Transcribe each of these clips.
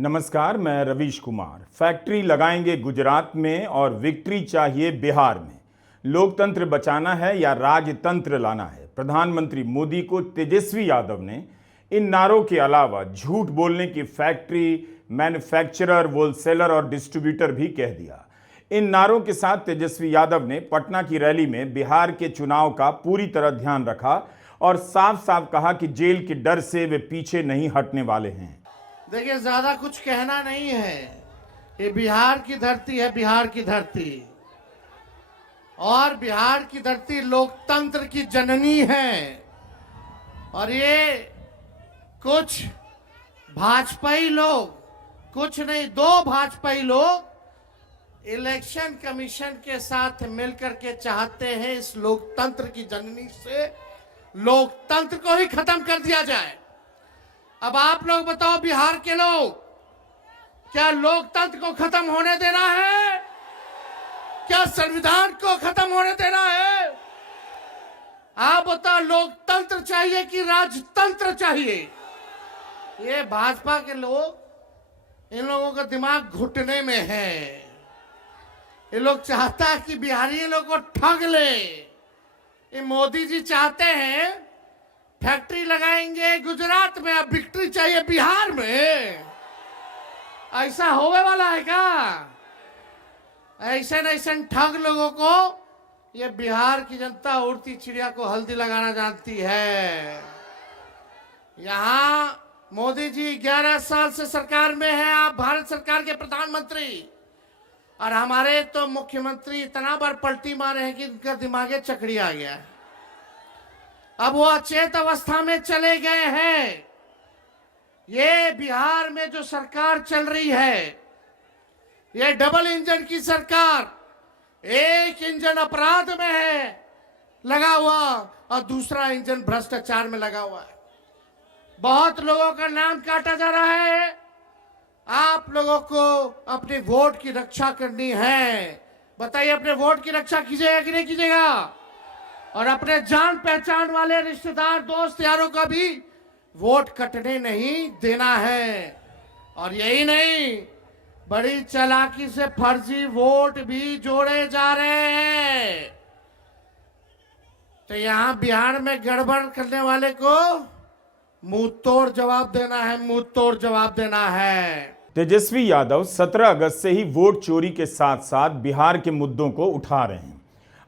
नमस्कार, मैं रवीश कुमार। फैक्ट्री लगाएंगे गुजरात में और विक्ट्री चाहिए बिहार में। लोकतंत्र बचाना है या राजतंत्र लाना है। प्रधानमंत्री मोदी को तेजस्वी यादव ने इन नारों के अलावा झूठ बोलने की फैक्ट्री, मैन्युफैक्चरर, होलसेलर और डिस्ट्रीब्यूटर भी कह दिया। इन नारों के साथ तेजस्वी यादव ने पटना की रैली में बिहार के चुनाव का पूरी तरह ध्यान रखा और साफ साफ कहा कि जेल के डर से वे पीछे नहीं हटने वाले हैं। देखिए, ज्यादा कुछ कहना नहीं है। ये बिहार की धरती है, बिहार की धरती, और बिहार की धरती लोकतंत्र की जननी है। और ये कुछ भाजपाई लोग, कुछ नहीं, दो भाजपाई लोग इलेक्शन कमीशन के साथ मिलकर के चाहते हैं इस लोकतंत्र की जननी से लोकतंत्र को ही खत्म कर दिया जाए। अब आप लोग बताओ, बिहार के लोग, क्या लोकतंत्र को खत्म होने देना है? क्या संविधान को खत्म होने देना है? आप बताओ, लोकतंत्र चाहिए कि राजतंत्र चाहिए? ये भाजपा के लोग, इन लोगों का दिमाग घुटने में है। ये लोग चाहता है कि बिहारी लोग को ठग ले। ये मोदी जी चाहते हैं फैक्ट्री लगाएंगे गुजरात में, अब विक्ट्री चाहिए बिहार में। ऐसा होने वाला है क्या? ऐसे ऐसे ठग लोगों को ये बिहार की जनता उड़ती चिड़िया को हल्दी लगाना जानती है। यहां मोदी जी 11 साल से सरकार में है, आप भारत सरकार के प्रधानमंत्री, और हमारे तो मुख्यमंत्री इतना बार पलटी मारे हैं कि इनका दिमागे चकड़ी आ गया है। अब वो अचेत अवस्था में चले गए हैं। ये बिहार में जो सरकार चल रही है, ये डबल इंजन की सरकार, एक इंजन अपराध में है लगा हुआ और दूसरा इंजन भ्रष्टाचार में लगा हुआ है। बहुत लोगों का नाम काटा जा रहा है। आप लोगों को अपने वोट की रक्षा करनी है। बताइए, अपने वोट की रक्षा कीजिएगा कि नहीं कीजिएगा? और अपने जान पहचान वाले रिश्तेदार, दोस्त, यारों का भी वोट कटने नहीं देना है। और यही नहीं, बड़ी चालाकी से फर्जी वोट भी जोड़े जा रहे हैं। तो यहां बिहार में गड़बड़ करने वाले को मुंह तोड़ जवाब देना है, मुंह तोड़ जवाब देना है। तेजस्वी यादव 17 अगस्त से ही वोट चोरी के साथ साथ बिहार के मुद्दों को उठा रहे हैं।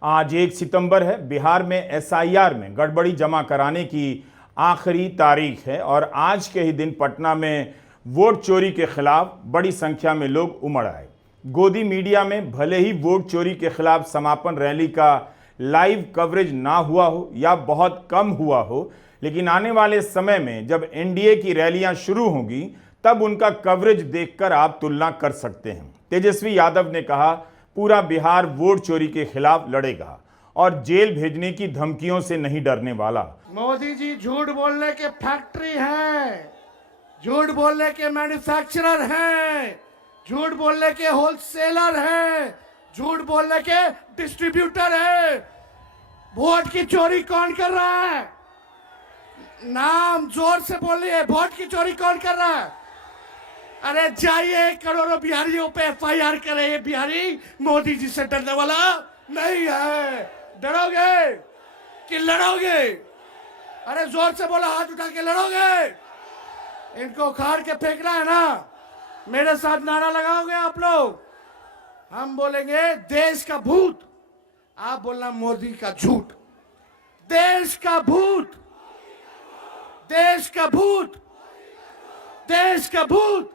आज 1 सितंबर है। बिहार में एसआईआर में गड़बड़ी जमा कराने की आखिरी तारीख है और आज के ही दिन पटना में वोट चोरी के खिलाफ बड़ी संख्या में लोग उमड़ आए। गोदी मीडिया में भले ही वोट चोरी के खिलाफ समापन रैली का लाइव कवरेज ना हुआ हो या बहुत कम हुआ हो, लेकिन आने वाले समय में जब एनडीए की रैलियां शुरू होंगी तब उनका कवरेज देखकर आप तुलना कर सकते हैं। तेजस्वी यादव ने कहा, पूरा बिहार वोट चोरी के खिलाफ लड़ेगा और जेल भेजने की धमकियों से नहीं डरने वाला। मोदी जी झूठ बोलने के फैक्ट्री हैं, झूठ बोलने के मैन्युफैक्चरर हैं, झूठ बोलने के होलसेलर हैं, झूठ बोलने के डिस्ट्रीब्यूटर हैं। वोट की चोरी कौन कर रहा है? नाम जोर से बोलिए, वोट की चोरी कौन कर रहा है? अरे जाइए, करोड़ों बिहारियों पे एफआईआर करे। ये बिहारी मोदी जी से डरने वाला नहीं है। डरोगे कि लड़ोगे? अरे जोर से बोलो, हाथ उठा के लड़ोगे? इनको उखाड़ के फेंकना है ना? मेरे साथ नारा लगाओगे आप लोग? हम बोलेंगे देश का भूत, आप बोलना मोदी का झूठ। देश का भूत, देश का भूत, देश का भूत।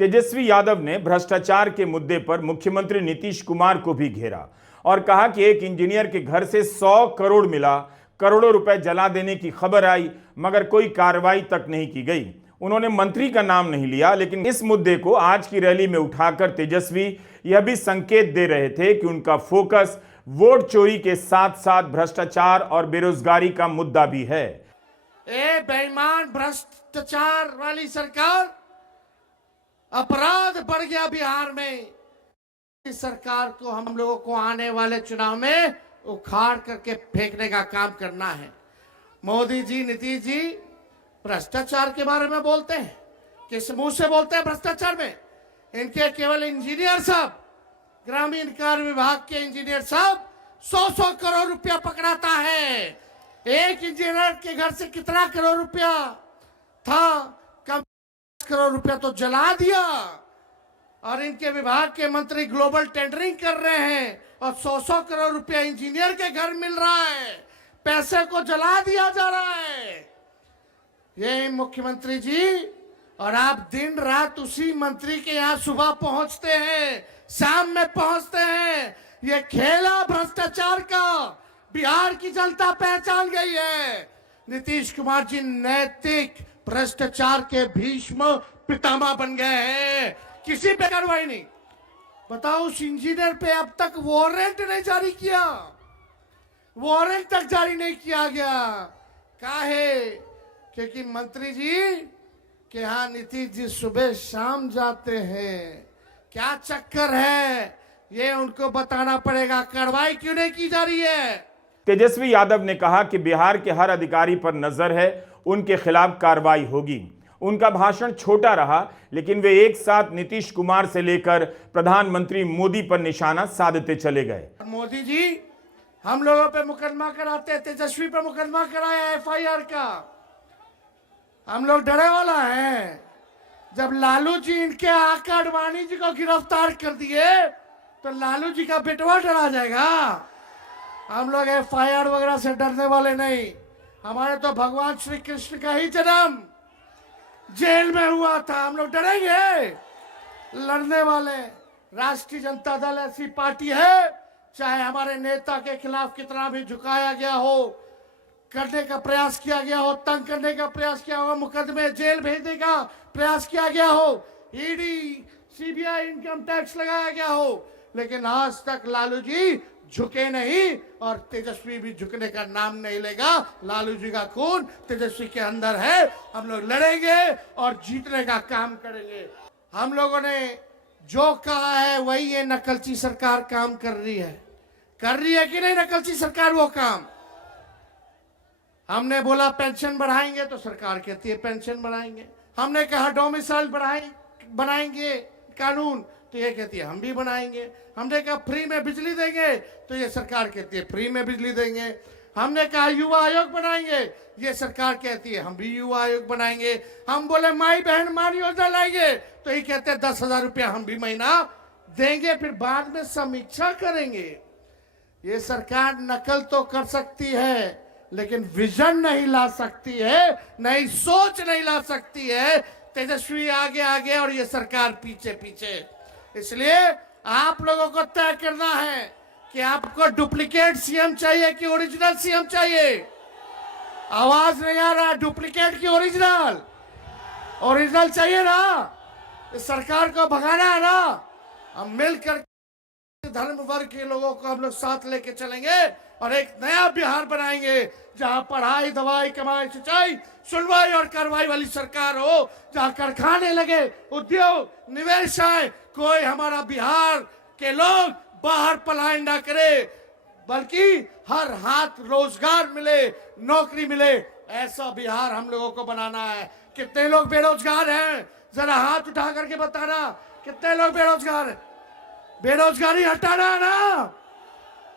तेजस्वी यादव ने भ्रष्टाचार के मुद्दे पर मुख्यमंत्री नीतीश कुमार को भी घेरा और कहा कि एक इंजीनियर के घर से 100 करोड़ मिला, करोड़ों रुपए जला देने की खबर आई, मगर कोई कार्रवाई तक नहीं की गई। उन्होंने मंत्री का नाम नहीं लिया, लेकिन इस मुद्दे को आज की रैली में उठाकर तेजस्वी यह भी संकेत दे रहे थे कि उनका फोकस वोट चोरी के साथ साथ भ्रष्टाचार और बेरोजगारी का मुद्दा भी है। ए बेईमान भ्रष्टाचार वाली सरकार, अपराध बढ़ गया बिहार में। इस सरकार को हम लोगों को आने वाले चुनाव में उखाड़ करके फेंकने का काम करना है। मोदी जी, नीतीश जी भ्रष्टाचार के बारे में बोलते हैं, किस मुंह से बोलते हैं भ्रष्टाचार में? इनके केवल इंजीनियर साहब, ग्रामीण कार्य विभाग के इंजीनियर साहब 100-100 करोड़ रुपया पकड़ाता है। एक इंजीनियर के घर से कितना करोड़ रुपया था? कम करोड़ रुपया तो जला दिया। और इनके विभाग के मंत्री ग्लोबल टेंडरिंग कर रहे हैं और 100-100 करोड़ रुपया इंजीनियर के घर मिल रहा है। पैसे को जला दिया जा रहा है। ये मुख्यमंत्री जी, और आप दिन रात उसी मंत्री के यहाँ सुबह पहुंचते हैं, शाम में पहुंचते हैं। ये खेला भ्रष्टाचार का बिहार की जनता पहचान गई है। नीतीश कुमार जी नैतिक भ्रष्टाचार के भीष्म पितामह बन गए हैं। किसी पे कार्रवाई नहीं। बताओ, उस इंजीनियर पे अब तक वारंट नहीं जारी किया, वारंट तक जारी नहीं किया गया। काहे? क्योंकि मंत्री जी के यहाँ नीतीश जी सुबह शाम जाते हैं। क्या चक्कर है, ये उनको बताना पड़ेगा। कार्रवाई क्यों नहीं की जा रही है? तेजस्वी यादव ने कहा कि बिहार के हर अधिकारी पर नजर है, उनके खिलाफ कार्रवाई होगी। उनका भाषण छोटा रहा, लेकिन वे एक साथ नीतीश कुमार से लेकर प्रधानमंत्री मोदी पर निशाना साधते चले गए। मोदी जी हम लोगों पे मुकदमा कराते, तेजस्वी पे मुकदमा कराया एफआईआर का। हम लोग डरे वाला हैं। जब लालू जी इनके आका अडवाणी जी को गिरफ्तार कर दिए तो लालू जी का बेटवा डरा जाएगा। हम लोग एफआईआर वगैरह से डरने वाले नहीं। हमारे तो भगवान श्री कृष्ण का ही जन्म जेल में हुआ था। हम लोग डरेंगे? लड़ने वाले। राष्ट्रीय जनता दल ऐसी पार्टी है, चाहे हमारे नेता के खिलाफ कितना भी झुकाया गया हो, करने का प्रयास किया गया हो, तंग करने का प्रयास किया हो, मुकदमे जेल भेजने का प्रयास किया गया हो, ईडी सीबीआई इनकम टैक्स लगाया गया हो, लेकिन आज तक लालू जी झुके नहीं और तेजस्वी भी झुकने का नाम नहीं लेगा। लालू जी का खून तेजस्वी के अंदर है। हम लोग लड़ेंगे और जीतने का काम करेंगे। हम लोगों ने जो कहा है वही ये नकलची सरकार काम कर रही है कि नहीं? नकलची सरकार वो काम। हमने बोला पेंशन बढ़ाएंगे तो सरकार कहती है पेंशन बढ़ाएंगे। हमने कहा डोमिसाइल बनाएंगे कानून, तो ये कहती है हम भी बनाएंगे। हमने कहा फ्री में बिजली देंगे, तो ये सरकार कहती है फ्री में बिजली देंगे। हमने कहा युवा आयोग बनाएंगे, ये सरकार कहती है हम भी युवा आयोग बनाएंगे। हम बोले माई बहन मान योजना लाएंगे, तो ये कहते हैं 10,000 रुपया हम भी महीना देंगे, फिर बाद में समीक्षा करेंगे। ये सरकार नकल तो कर सकती है, लेकिन विजन नहीं ला सकती है, नई सोच नहीं ला सकती है। तेजस्वी आगे आगे और ये सरकार पीछे पीछे। इसलिए आप लोगों को तय करना है कि आपको डुप्लीकेट सीएम चाहिए कि ओरिजिनल सीएम चाहिए। आवाज नहीं आ रहा। डुप्लीकेट की ओरिजिनल? ओरिजिनल चाहिए ना। इस सरकार को भगाना है ना। हम मिलकर धर्म वर्ग के लोगों को हम लोग साथ लेके चलेंगे और एक नया बिहार बनाएंगे, जहां पढ़ाई, दवाई, कमाई, सिंचाई, सुनवाई और कार्रवाई वाली सरकार हो, जहां कारखाने लगे, उद्योग, निवेश आए, कोई हमारा बिहार के लोग बाहर पलायन ना करे, बल्कि हर हाथ रोजगार मिले, नौकरी मिले। ऐसा बिहार हम लोगों को बनाना है। कितने लोग बेरोजगार हैं? जरा हाथ उठा करके बताना, कितने लोग बेरोजगार हैं? बेरोजगारी हटाना है ना।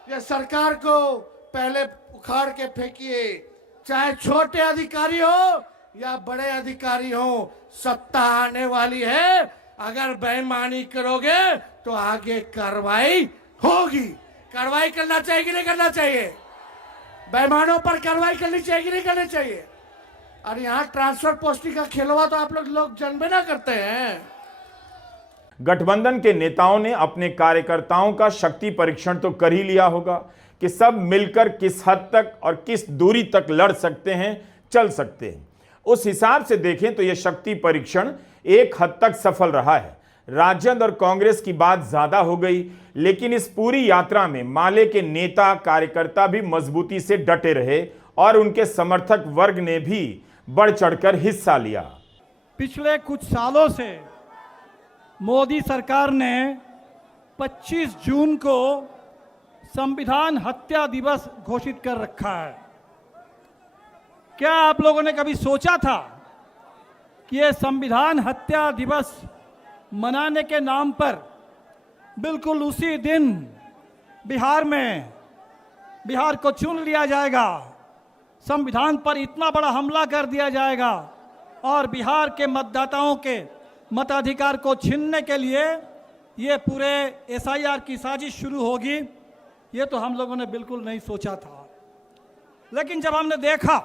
ये सरकार को पहले उखाड़ के फेंकिए। चाहे छोटे अधिकारी हो या बड़े अधिकारी हो, सत्ता आने वाली है। अगर बेईमानी करोगे तो आगे कार्रवाई होगी। कार्रवाई करना चाहिए कि नहीं करना चाहिए? बेईमानों पर कार्रवाई करनी चाहिए कि नहीं करनी चाहिए? और यहाँ ट्रांसफर पोस्टिंग का खेलवा तो आप लोग जन्मे ना करते हैं। गठबंधन के नेताओं ने अपने कार्यकर्ताओं का शक्ति परीक्षण तो कर ही लिया होगा कि सब मिलकर किस हद तक और किस दूरी तक लड़ सकते हैं, चल सकते हैं। उस हिसाब से देखें तो यह शक्ति परीक्षण एक हद तक सफल रहा है। राजद और कांग्रेस की बात ज्यादा हो गई, लेकिन इस पूरी यात्रा में माले के नेता कार्यकर्ता भी मजबूती से डटे रहे और उनके समर्थक वर्ग ने भी बढ़ चढ़कर हिस्सा लिया। पिछले कुछ सालों से मोदी सरकार ने 25 जून को संविधान हत्या दिवस घोषित कर रखा है। क्या आप लोगों ने कभी सोचा था कि ये संविधान हत्या दिवस मनाने के नाम पर बिल्कुल उसी दिन बिहार को चुन लिया जाएगा, संविधान पर इतना बड़ा हमला कर दिया जाएगा और बिहार के मतदाताओं के मताधिकार को छीनने के लिए ये पूरे एसआईआर की साजिश शुरू होगी, ये तो हम लोगों ने बिल्कुल नहीं सोचा था। लेकिन जब हमने देखा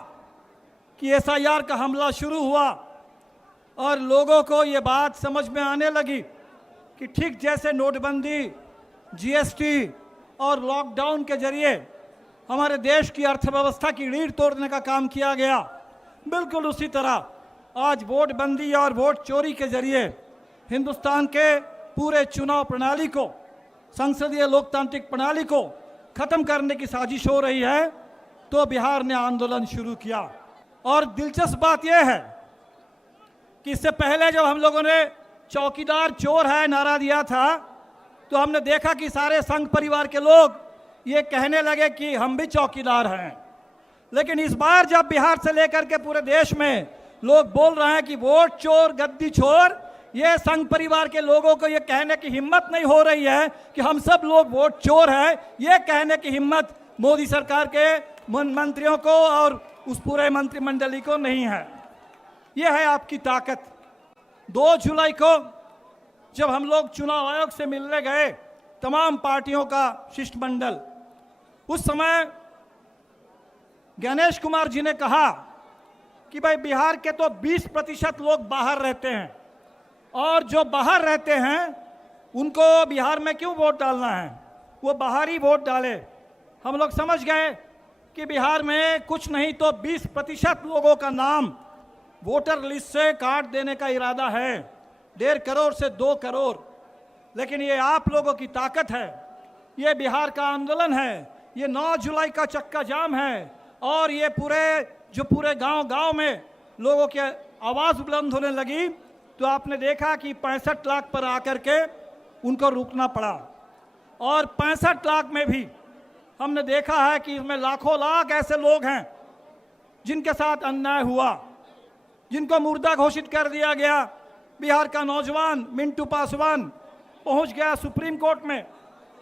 कि एसआईआर का हमला शुरू हुआ और लोगों को ये बात समझ में आने लगी कि ठीक जैसे नोटबंदी, जीएसटी और लॉकडाउन के जरिए हमारे देश की अर्थव्यवस्था की रीढ़ तोड़ने का काम किया गया, बिल्कुल उसी तरह आज वोट बंदी और वोट चोरी के जरिए हिंदुस्तान के पूरे चुनाव प्रणाली को, संसदीय लोकतांत्रिक प्रणाली को खत्म करने की साजिश हो रही है। तो बिहार ने आंदोलन शुरू किया और दिलचस्प बात यह है कि इससे पहले जब हम लोगों ने चौकीदार चोर है नारा दिया था तो हमने देखा कि सारे संघ परिवार के लोग ये कहने लगे कि हम भी चौकीदार हैं। लेकिन इस बार जब बिहार से लेकर के पूरे देश में लोग बोल रहे हैं कि वोट चोर गद्दी चोर, ये संघ परिवार के लोगों को ये कहने की हिम्मत नहीं हो रही है कि हम सब लोग वोट चोर हैं। ये कहने की हिम्मत मोदी सरकार के मंत्रियों को और उस पूरे मंत्रिमंडली को नहीं है। ये है आपकी ताकत। 2 जुलाई को जब हम लोग चुनाव आयोग से मिलने गए, तमाम पार्टियों का शिष्टमंडल, उस समय गणेश कुमार जी ने कहा कि भाई बिहार के तो 20% लोग बाहर रहते हैं और जो बाहर रहते हैं उनको बिहार में क्यों वोट डालना है, वो बाहर ही वोट डाले। हम लोग समझ गए कि बिहार में कुछ नहीं तो 20% लोगों का नाम वोटर लिस्ट से काट देने का इरादा है, 1.5 करोड़ से 2 करोड़। लेकिन ये आप लोगों की ताकत है, ये बिहार का आंदोलन है, ये 9 जुलाई का चक्का जाम है और ये पूरे गांव में लोगों की आवाज़ बुलंद होने लगी। तो आपने देखा कि 65 लाख पर आकर के उनको रुकना पड़ा और 65 लाख में भी हमने देखा है कि इसमें लाखों लाख ऐसे लोग हैं जिनके साथ अन्याय हुआ, जिनको मुर्दा घोषित कर दिया गया। बिहार का नौजवान मिंटू पासवान पहुंच गया सुप्रीम कोर्ट में।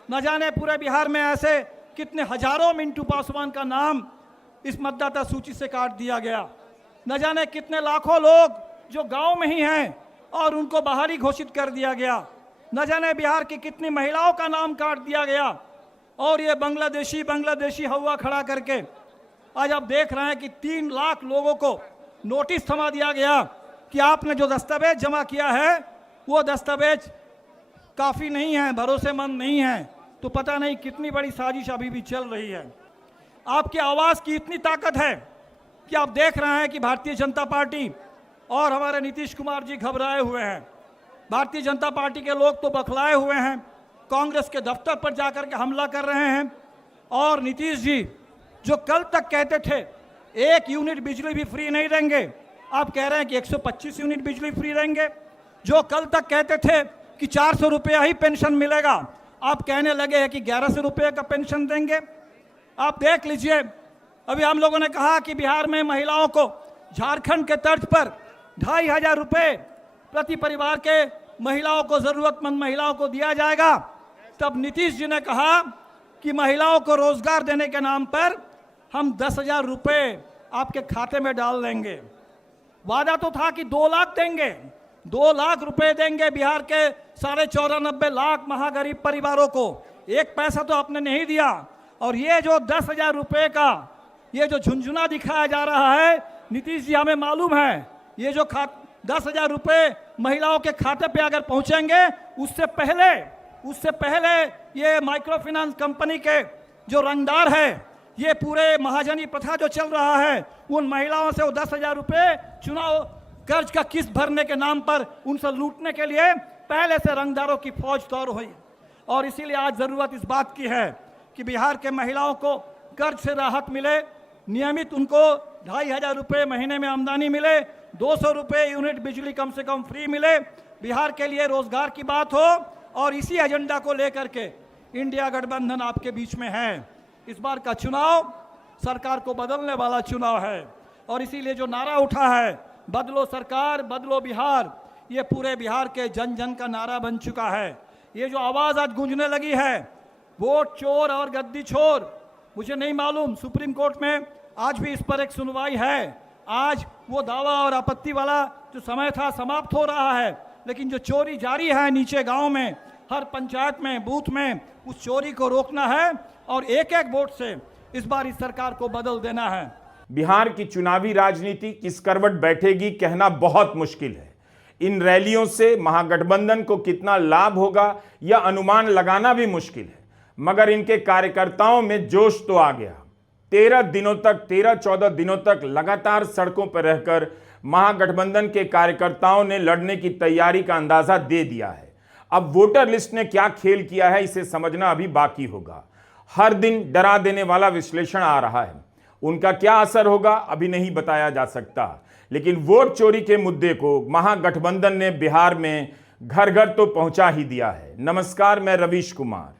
न जाने पूरे बिहार में ऐसे कितने हजारों मिंटू पासवान का नाम इस मतदाता सूची से काट दिया गया। न जाने कितने लाखों लोग जो गांव में ही हैं और उनको बाहर ही घोषित कर दिया गया। न जाने बिहार की कितनी महिलाओं का नाम काट दिया गया और ये बांग्लादेशी हवा खड़ा करके आज आप देख रहे हैं कि 3 लाख लोगों को नोटिस थमा दिया गया कि आपने जो दस्तावेज जमा किया है वो दस्तावेज काफ़ी नहीं है, भरोसेमंद नहीं है। तो पता नहीं कितनी बड़ी साजिश अभी भी चल रही है। आपकी आवाज़ की इतनी ताकत है कि आप देख रहे हैं कि भारतीय जनता पार्टी और हमारे नीतीश कुमार जी घबराए हुए हैं। भारतीय जनता पार्टी के लोग तो बखलाए हुए हैं, कांग्रेस के दफ्तर पर जाकर के हमला कर रहे हैं। और नीतीश जी जो कल तक कहते थे 1 यूनिट बिजली भी फ्री नहीं देंगे, आप कह रहे हैं कि 125 यूनिट बिजली फ्री देंगे। जो कल तक कहते थे कि 400 रुपया ही पेंशन मिलेगा, आप कहने लगे हैं कि 1100 रुपये का पेंशन देंगे। आप देख लीजिए, अभी हम लोगों ने कहा कि बिहार में महिलाओं को झारखंड के तर्ज पर 2500 रुपये प्रति परिवार के महिलाओं को, ज़रूरतमंद महिलाओं को दिया जाएगा। तब नीतीश जी ने कहा कि महिलाओं को रोजगार देने के नाम पर हम 10,000 रुपये आपके खाते में डाल देंगे। वादा तो था कि 2 लाख देंगे, 2 लाख रुपए देंगे बिहार के 94.5 लाख महागरीब परिवारों को। 1 पैसा तो आपने नहीं दिया। और ये जो 10,000 रुपये का ये जो झुंझुना दिखाया जा रहा है, नीतीश जी हमें मालूम है ये जो 10,000 रुपये महिलाओं के खाते पे अगर पहुंचेंगे, उससे पहले ये माइक्रो फाइनेंस कंपनी के जो रंगदार है, ये पूरे महाजनी प्रथा जो चल रहा है, उन महिलाओं से वो 10,000 रुपये चुनाव कर्ज का किस्त भरने के नाम पर उनसे लूटने के लिए पहले से रंगदारों की फौज तैयार हुई। और इसीलिए आज ज़रूरत इस बात की है कि बिहार के महिलाओं को कर्ज से राहत मिले, नियमित उनको 2,500 रुपये महीने में आमदनी मिले, 200 रुपये यूनिट बिजली कम से कम फ्री मिले, बिहार के लिए रोजगार की बात हो। और इसी एजेंडा को लेकर के इंडिया गठबंधन आपके बीच में है। इस बार का चुनाव सरकार को बदलने वाला चुनाव है और इसीलिए जो नारा उठा है बदलो सरकार, बदलो बिहार, ये पूरे बिहार के जन जन का नारा बन चुका है। ये जो आवाज़ आज गूंजने लगी है, वोट चोर और गद्दी छोर, मुझे नहीं मालूम सुप्रीम कोर्ट में आज भी इस पर एक सुनवाई है। आज वो दावा और आपत्ति वाला जो समय था समाप्त हो रहा है, लेकिन जो चोरी जारी है नीचे गांव में, हर पंचायत में, बूथ में, उस चोरी को रोकना है और एक एक वोट से इस बार इस सरकार को बदल देना है। बिहार की चुनावी राजनीति किस करवट बैठेगी कहना बहुत मुश्किल है। इन रैलियों से महागठबंधन को कितना लाभ होगा यह अनुमान लगाना भी मुश्किल है, मगर इनके कार्यकर्ताओं में जोश तो आ गया। 13-14 दिनों तक लगातार सड़कों पर रहकर महागठबंधन के कार्यकर्ताओं ने लड़ने की तैयारी का अंदाजा दे दिया है। अब वोटर लिस्ट ने क्या खेल किया है इसे समझना अभी बाकी होगा। हर दिन डरा देने वाला विश्लेषण आ रहा है, उनका क्या असर होगा अभी नहीं बताया जा सकता, लेकिन वोट चोरी के मुद्दे को महागठबंधन ने बिहार में घर घर तो पहुंचा ही दिया है। नमस्कार, मैं रवीश कुमार।